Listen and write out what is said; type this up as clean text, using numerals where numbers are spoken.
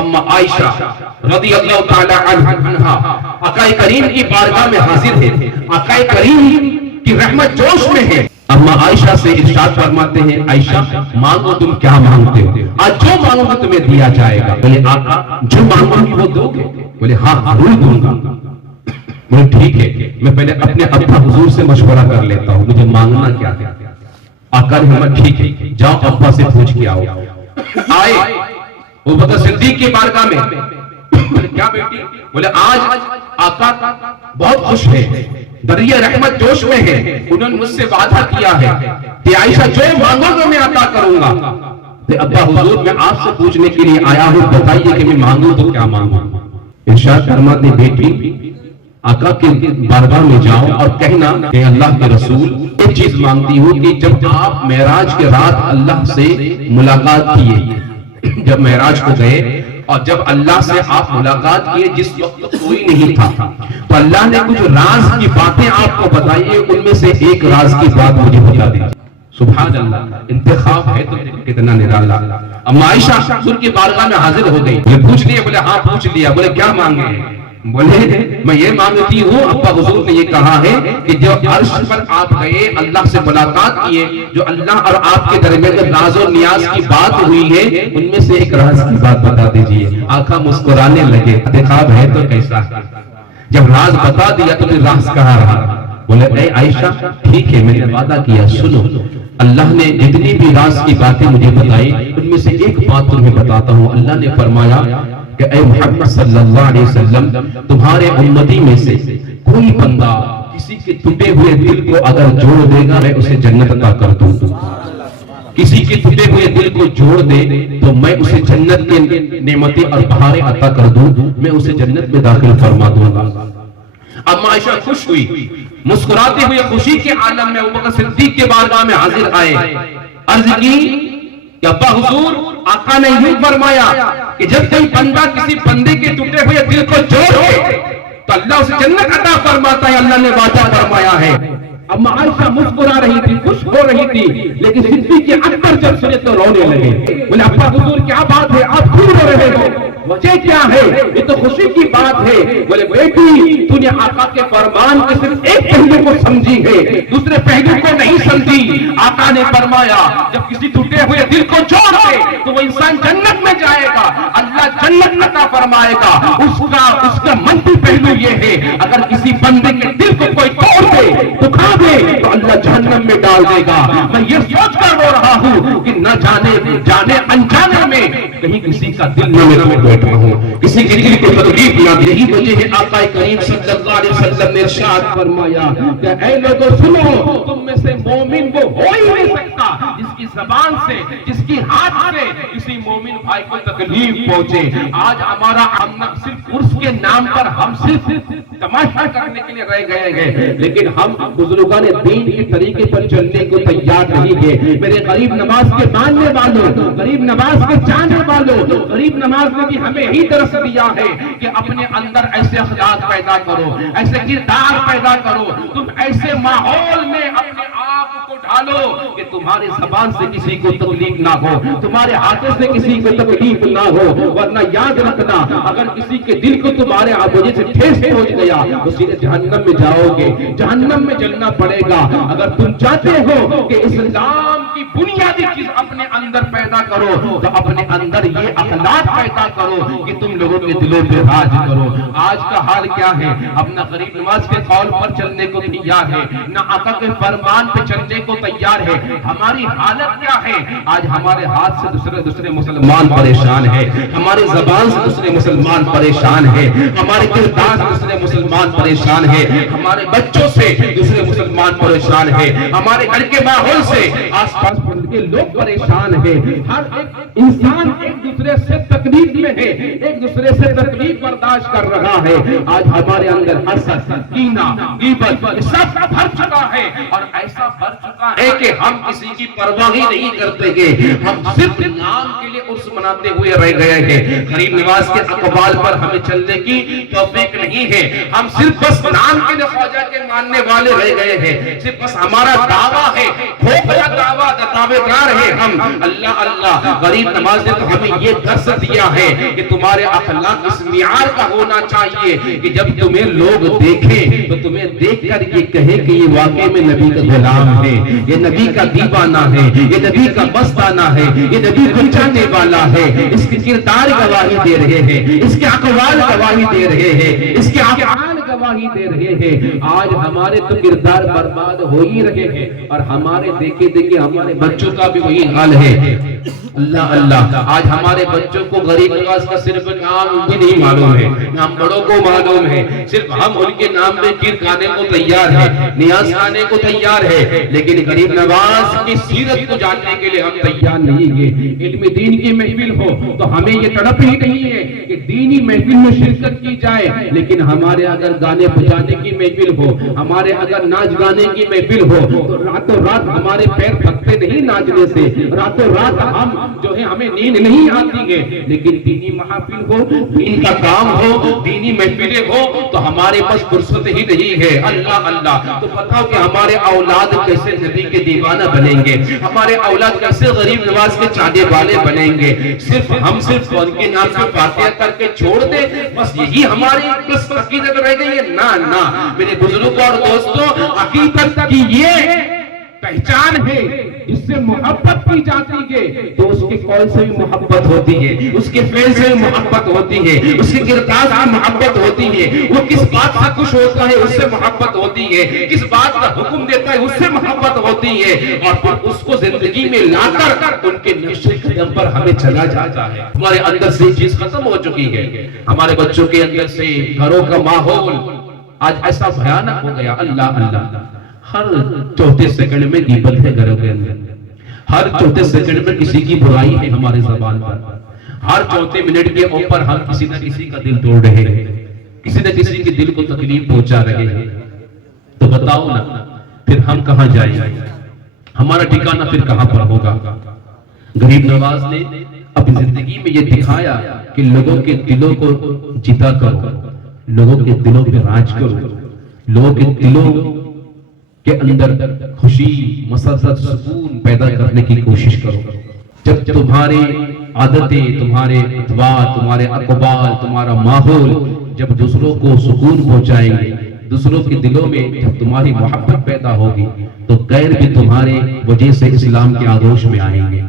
اما عائشہ رضی اللہ تعالی عنہا آقا کریم کی بارگاہ میں حاضر ہے، آقا کریم کی رحمت جوش میں ہے. اما عائشہ سے ارشاد فرماتے ہیں عائشہ مانگو تم کیا مانگتے ہو؟ آج جو مانگو گے تمہیں دیا جائے گا. بولے آقا جو مانگو گی وہ دو گے؟ بولے ہاں ضرور دوں گا. بولے ٹھیک ہے میں پہلے اپنے ابا حضور سے مشورہ کر لیتا ہوں مجھے مانگنا کیا ہے. آقا نے فرمایا ٹھیک ہے جاؤ ابا سے پوچھ کے آؤ. آئے وہ بکر صدیق کی بارگاہ میں. کیا بیٹی؟ بولے آج آقا بہت خوش ہے، دریا رحمت جوش میں ہے، انہوں نے مجھ سے وعدہ کیا ہے کہ عائشہ جو مانگو گے میں عطا کروں گا. ابا حضور میں آپ سے پوچھنے کے لیے آیا ہوں، بتائیے کہ میں مانگوں تو کیا مانگوں؟ ارشاد فرماتے بیٹی آقا کے بارگاہ میں جاؤ اور کہنا کہ اللہ کے رسول ایک چیز مانگتی ہوں کہ جب آپ معراج کے رات اللہ سے ملاقات کیے، جب معراج کو گئے اور جب اللہ سے آپ ملاقات کیے جس وقت کوئی نہیں تھا تو اللہ نے کچھ راز کی باتیں آپ کو بتائیے، ان میں سے ایک راز کی بات مجھے بتا دیجیے. سبحان اللہ، انتخاب ہے تو کتنا نرالا. اما عائشہ حضور کی بارگاہ میں حاضر ہو گئی. بولے پوچھ لیا؟ بولے ہاں پوچھ لیا. بولے کیا مانگے؟ بولے میں یہ مانگتی ہوں ابا حضور نے یہ کہا ہے کہ جب عرش پر آپ گئے اللہ سے ملاقات کیے، جو اللہ اور آپ کے درمیان راز و نیاز کی بات ہوئی ہے ان میں سے ایک راز کی بات بتا دیجئے. آقا مسکرانے لگے. انتخاب ہے تو کیسا ہے؟ جب راز بتا دیا تو پھر راز کہاں رہا؟ بولے اے عائشہ ٹھیک ہے میں نے وعدہ کیا، سنو اللہ نے جتنی بھی راز کی باتیں مجھے بتائی ان میں سے ایک بات تمہیں بتاتا ہوں. اللہ نے فرمایا کہ اے محمد صلی اللہ علیہ وسلم تمہارے امتی میں سے کوئی بندہ کسی کے ٹوٹے ہوئے دل کو اگر جوڑ دے گا میں اسے جنت عطا کر دوں. کسی کے ٹوٹے ہوئے دل کو جوڑ دے تو میں اسے جنت کے نعمتیں اور بہاریں عطا کر دوں، میں اسے جنت میں داخل فرما دوں گا. اما عائشہ خوش ہوئی، مسکراتے ہوئے خوشی کے عالم میں ابوبکر صدیق کے بارگاہ میں حاضر آئے. عرض کی کہ ابا حضور آقا نے یوں فرمایا کہ جب کوئی بندہ کسی بندے کے ٹوٹے ہوئے دل کو جوڑے تو اللہ اسے جنت عطا فرماتا ہے، اللہ نے وعدہ فرمایا ہے. اما عائشہ مسکرا رہی تھی، خوش ہو رہی تھی، لیکن صدیق اکبر جب سنے تو رونے لگے. بولے ابا حضور کیا بات ہے، آپ کیوں رو رہے ہو؟ وجہ کیا ہے؟ یہ تو خوشی کی بات ہے. بولے بیٹی تو نے آقا کے فرمان کے صرف ایک پہلو کو سمجھی ہے، دوسرے پہلو کو نہیں سمجھی. آقا نے فرمایا جب کسی ٹوٹے ہوئے دل کو جوڑ دے تو وہ انسان جنت میں جائے گا، اللہ جنت عطا فرمائے گا. اس کا منفی پہلو یہ ہے اگر کسی بندے کے دل کو کوئی توڑ دے دکھا دے تو اللہ جہنم میں ڈال دے گا. میں یہ سوچ کر رو رہا ہوں کہ نہ جانے انجانے میں کہیں کسی کا دل نہ میرے بیٹھا ہوں، کسی کے دل کو تکلیف نہ دے. یہی وجہ ہے آقا کریم صلی اللہ علیہ وسلم نے ارشاد فرمایا کہ اے لوگوں سنو، تم میں سے مومن وہ ہو ہی نہیں سکتا جس کی زبان سے جس کی ہاتھ سے کسی مومن بھائی کو تکلیف پہنچے. آج ہمارا صرف عرس کے نام پر ہم صرف تماشا کرنے کے لیے رہ گئے ہیں، لیکن ہم بزرگان دین کے طریقے پر چلنے کو تیار نہیں ہے. میرے غریب نواز کے ماننے والوں، غریب نواز کے جاننے والوں، غریب نواز نے بھی ہمیں ہی درس دیا ہے کہ اپنے اندر ایسے اخلاق پیدا کرو، ایسے کردار پیدا کرو، تم ایسے ماحول میں اپنے آپ کو ڈالو کہ تمہارے زبان سے کسی کو تکلیف نہ ہو، تمہارے ہاتھوں سے کسی کو تکلیف نہ ہو. ورنہ یاد رکھنا اگر کسی کے دل کو تمہارے وجہ سے ٹھیس پہنچ گیا تو سیدھے جہنم میں جاؤ گے، جہنم میں جلنا پڑے گا. اگر تم چاہتے ہو کہ اسلام کی بنیادی چیز اپنے اندر پیدا کرو تو اپنے اندر یہ اخلاق پیدا کرو کہ تم لوگوں کے دلوں پہ راج کرو. آج کا حال کیا ہے؟ اپنا غریب نواز کے قول پر چلنے کو تیار ہے، نہ آقا کے فرمان پہ چلنے کو تیار ہے. ہماری حالت کیا ہے؟ آج ہمارے ہاتھ سے دوسرے مسلمان پریشان ہے، ہماری زبان سے دوسرے مسلمان پریشان ہے، ہمارے کردار سے دوسرے مسلمان پریشان ہے، ہمارے بچوں سے دوسرے مسلمان پریشان ہے، ہمارے گھر کے ماحول سے آس پاس کے لوگ پریشان ہیں. ہر ایک انسان ایک دوسرے سے تکلیف میں ہے، ایک دوسرے سے تکلیف برداشت کر رہا ہے. آج ہمارے اندر حسد، کینہ، غیبت سب بھر چکا ہے اور ایسا بھر چکا ہے کہ ہم کسی کی پرواہ ہی نہیں کرتے گے. ہم صرف نام کے لیے عرس مناتے ہوئے رہ گئے ہیں. غریب نواز کے اقوال پر ہمیں چلنے کی توفیق نہیں ہے. ہم صرف بس نام کے لیے خواجہ کے ماننے والے رہ گئے ہیں. صرف بس ہمارا دعویٰ ہے، کھوکھلا دعویٰ، دعوے مددگار ہیں ہم. اللہ اللہ, غریب نواز نے تو ہمیں یہ درس دیا ہے کہ تمہارے اخلاق اس معیار کا ہونا چاہیے کہ جب تمہیں لوگ دیکھیں تو تمہیں دیکھ کر یہ کہے کہ یہ واقعی میں نبی کا غلام ہے, یہ نبی کا دیوانہ ہے, یہ نبی کا مستانہ ہے, یہ نبی کو جاننے والا ہے. اس کے کردار گواہی دے رہے ہیں, اس کے اقوال گواہی دے رہے ہیں, اس کے افعال گواہی دے رہے ہیں. آج ہمارے تو کردار برباد ہو ہی رہے ہیں اور ہمارے دیکھے دیکھے ہمارے بچوں کا بھی وہی حال ہے. اللہ اللہ, آج ہمارے بچوں کو غریب نواز کا صرف نام بھی نہیں معلوم ہے, نام بڑوں کو معلوم ہے. صرف ہم ان کے نام پہ پیر گانے کو تیار ہے, نیاز گانے کو تیار ہے, لیکن غریب نواز کی سیرت کو جاننے کے لیے ہم تیار نہیں ہیں. علم دین کی محفل ہو تو ہمیں یہ تڑپ ہی نہیں ہے کہ دینی محفل میں شرکت کی جائے, لیکن ہمارے اگر گانے بجانے کی محفل ہو, ہمارے اگر ناچ گانے کی محفل ہو تو راتوں رات ہمارے پیر تھکتے نہیں ناچنے سے, راتوں رات ہم جو ہے ہمیں نیند نہیں آتی ہے. لیکن دینی محافل ہو, دین کا کام ہو, دینی محفلیں ہو تو ہمارے پاس فرصت ہی نہیں ہے. اللہ اللہ, تو بتاؤ کہ ہمارے اولاد کیسے نبی کے دیوانہ بنیں گے, ہمارے اولاد کیسے غریب نواز کے چاہنے والے بنیں گے. صرف ہم صرف ان کے نام سے فاتحہ کر کے چھوڑ دیں, بس یہی ہماری بس عقیدت رہ گئی ہے. نہ میرے بزرگوں اور دوستوں, عقیدت کی یہ پہچان ہے جس سے محبت کی جاتی ہے تو اس کے قول سے بھی محبت ہوتی ہے, اس کے فعل سے بھی محبت ہوتی ہے, اس کے کردار سے محبت ہوتی ہے. وہ کس بات سے خوش ہوتا ہے اس سے محبت ہوتی ہے, کس بات کا حکم دیتا ہے اس سے محبت ہوتی ہے, اور پھر اس کو زندگی میں لا کر ان کے نقش قدم پر ہمیں چلا جاتا ہے. ہمارے اندر سے چیز ختم ہو چکی ہے, ہمارے بچوں کے اندر سے گھروں کا ماحول آج ایسا بھیانک ہو گیا. اللہ اللہ, ہر چوتھے سیکنڈ میں غیبت ہے گھروں کے اندر, ہر چوتھے سیکنڈ میں کسی کی برائی ہے ہمارے زبان پر, ہر چوتھے منٹ کے اوپر ہم کسی نہ کسی کا دل توڑ رہے ہیں, کسی نہ کسی کے دل کو تکلیف پہنچا رہے ہیں. تو بتاؤ نا پھر ہم کہاں جائیں, ہمارا ٹھکانہ پھر کہاں پر ہوگا. غریب نواز نے اپنی زندگی میں یہ دکھایا کہ لوگوں کے دلوں کو جیتا کرو, لوگوں کے دلوں پہ راج کرو, لوگوں کے دلوں کے اندر خوشی, مسرت, سکون پیدا کرنے کی کوشش کرو. جب تمہاری عادتیں, تمہارے اتوار, تمہارے اقوال, تمہارا ماحول جب دوسروں کو سکون پہنچائیں گے, دوسروں کے دلوں میں جب تمہاری محبت پیدا ہوگی تو غیر بھی تمہارے وجہ سے اسلام کے آغوش میں آئیں گے.